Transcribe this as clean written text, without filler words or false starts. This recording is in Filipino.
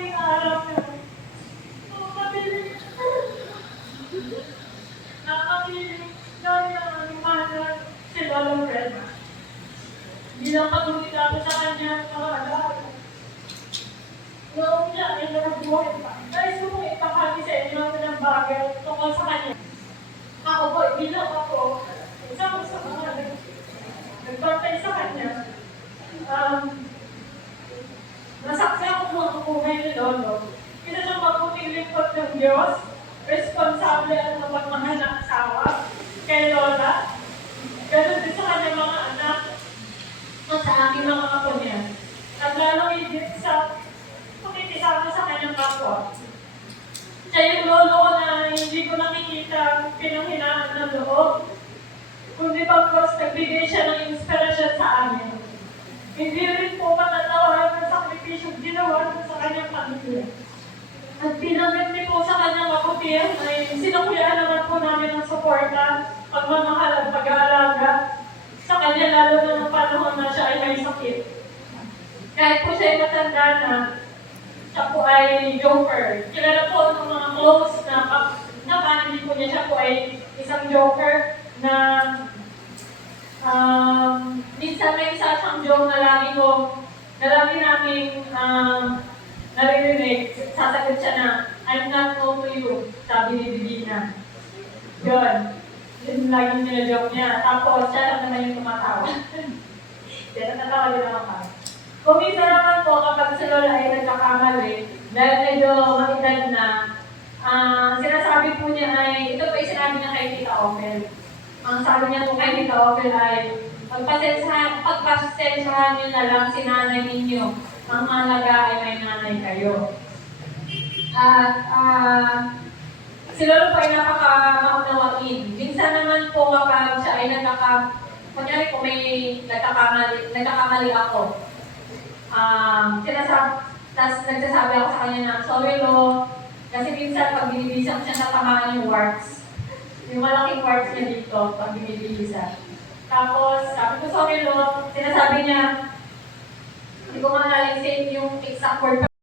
tuwing araw na, nakakabiling, nakakabiling, dahil ang aming mahal si Lola Fred. Bilang patuloy namin sa kanya, nakakalaman. Noong niya ay nakabuhay pa. Dahil sumulit pa kami sa inyo ng bagay tungkol sa kanya. Ako po, bilang ako, isang sa mga nagbantay sa kanya, nasaksi ako mga buhay ni Lolo. Isa siyang mabuting lingkod ng Diyos, responsable at mapagmahal ng asawa kay Lola. Ganun din sa kanyang mga anak at sa aking mga apo niya. At lalong higit sa pakikisama sa kanyang kapwa. Siya yung lolo ko na hindi ko nakikita pinanghinaan ng loob, kundi pagkos nagbigay siya ng inspirasyon sa amin. Hindi rin po matatawaran ng sakripisyong ginawa sa kanyang pamilya. At binanggit niyo po sa kanyang kaputihan ay sinukuyaan naman po namin ng suporta, pagmamahal at pag-aalaga sa kanya lalo na ng panahon na siya ay may sakit. Kahit po siya ay matanda na, siya po ay joker. Kilala po ng mga close na family po niya, siya po ay isang joker na minsan may isa siyang joke na lagi namin naririnig, sasagot siya na, I'm not known to you, sabi ni Divina. Yun. Yun laging nila-joke niya. Tapos, siya lang naman yung tumatawa. Kaya natatawa din naman kami. Kung minsan naman po, kapag si Lola ay nagkakamali, dahil medyo matitad na, sinasabi po niya ay, ito po ay sinabi niya kay Tita Ophel. Ang sabi niya po kay Tita Ophel ay, pagpasensyahan niyo na lang si nanay ninyo. Ang mahalaga ay may nanay kayo. At si Lolo po ay napaka-maunawain. Minsan naman po kapag siya ay kunyari po may nagkakamali ako. Nagsasabi ako sa kanya na, sorry Lo, kasi minsan pag binibisan siya natamaan yung warts. Yung malaking warts niya dito pag binibisan. Tapos, sabi ko, sorry Lo, sinasabi niya, hindi ko maalala yung exact word